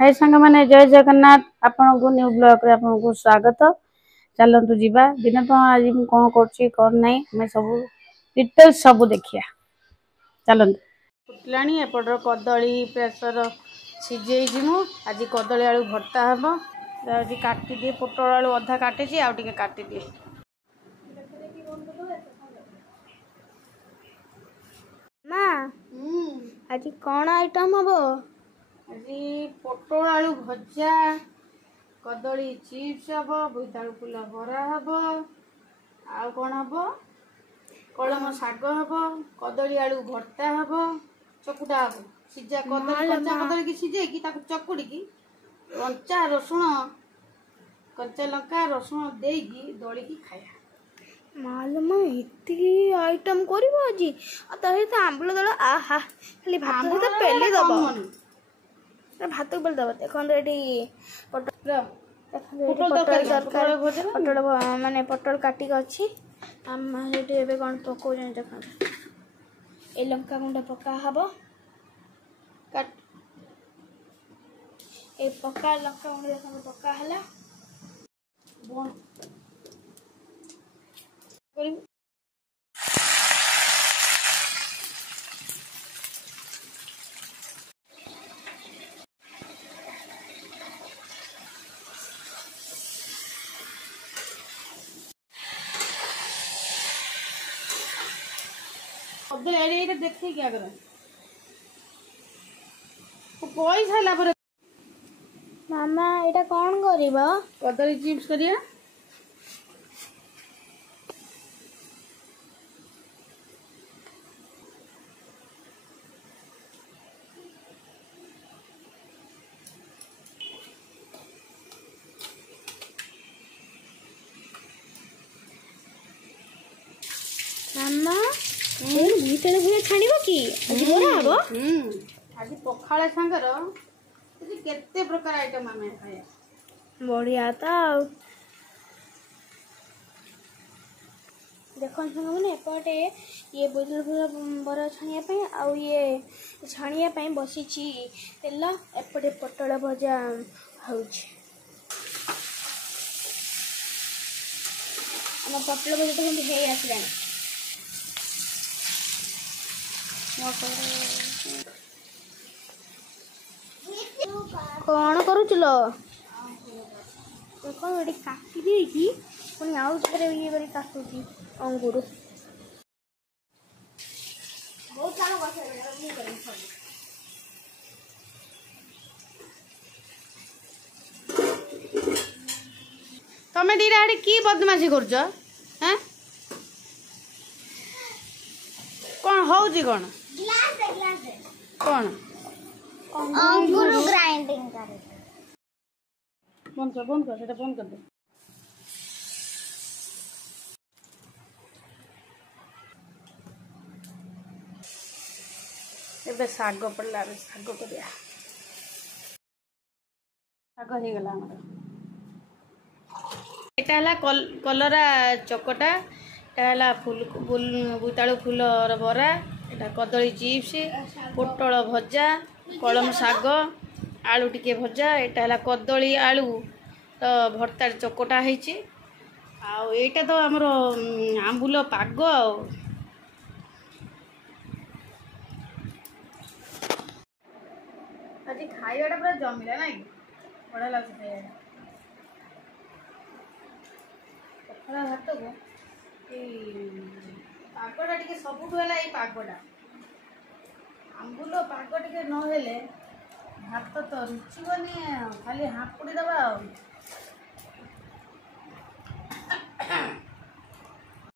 हाय सांग माने जय जगन्नाथ आपण को न्यू ब्लॉग रे आपण को स्वागत। चलंतु जीवा दिन तो आज मु कोन करछि कोन नै मैं सब डिटेल सब देखिया। चलंतु फुटलाणी एपटर कदली प्रेसर सिझे जिमु आज कदली आलू भर्ता हबो। आज काटी दे पोटल आलू अधा काटे छी आ टिके काटी दे। मां आज कौन आइटम हबो? आज पोटल आलू भजा, कदली चिप्स हबो, बोइतालू फुल बरा हबो, आ कौन हबो कलम शाग हबो, कदली आलू भर्ता हबो, चकुटा हबो सिझा कदली कच्चा कदली की सिझे की ताकू चकुड़ी की कंचा रसुण कच्चा लंका रसुण देकी दली की खाया। मालूम इतनी आइटम करिवो आज आ तहे त आंबुल दल आहा खाली भात तो पेली दबो भात पेली दबो देखन रेडी पटल माने पटल काटी के अछि हम रेडी एबे कोन पको जे देखन ए लंका गुंडा पका हबो काट ए पका लंका गुंडा देखन पका हला बोन अबे एरे देखै क्या करे पैसा हैला पर मामा एटा कोन करिवो कदली चिप्स करिया। मामा ए भीतर भीतर छाणीबो की आज बरा हबो आज पखाळे सांगर आज केते प्रकार आइटम आमे खाया बढ़िया था देखो मैंने एपटे ये बोतल फूल बरा छाणिया पे आउ ये छाणिया पे बसी तेल एपटे पटल भजा होउछ हम पटल भजा तो हम हे आसलानी कौन करुचलो देखो ये काटी देकी पुणी आउ थरे ये करी काटुची अंगूर बहुत सारा बसे नहीं करी तमे डीरा आड़ी की बदमाशी करछ हैं कोन होउची कोन ग्लास कोन अंगूर ग्राइंडिंग करे बंद कर सेटा बंद कर दे। एबे साग पड़ला रे साग करिया साग हे गला हमर एटा हला कलरा चकटा एटा हला फूल बोइतालू फूलर बरा एटा कदली चिप्स पोटल भजा कलम शाग आलू टिके भजा एटा हला कदली आलू तो भर्ता चकटा ହେଇଛି ଆଉ ଏଇଟା ତ ଆମର ଆମ୍ବୁଲ ପାଗ ଆଉ ଆଜି ଖାଇବାଟା ପୁରା ଜମିଲା ନାଇଁ ବଢିଆ ଲାଗୁଛି ଖାଇବାଟା ପଖାଳ ଭାତକୁ ଏଇ ପାଗଟା ଟିକେ ସବୁଠୁ ହେଲା ଏଇ ପାଗଟା ଆମ୍ବୁଲ ପାଗ ଟିକେ ନ ହେଲେ ଭାତ ତ ରୁଚିବନି ଖାଲି ହାପୁଡ଼ି ଦେବା ଆଉ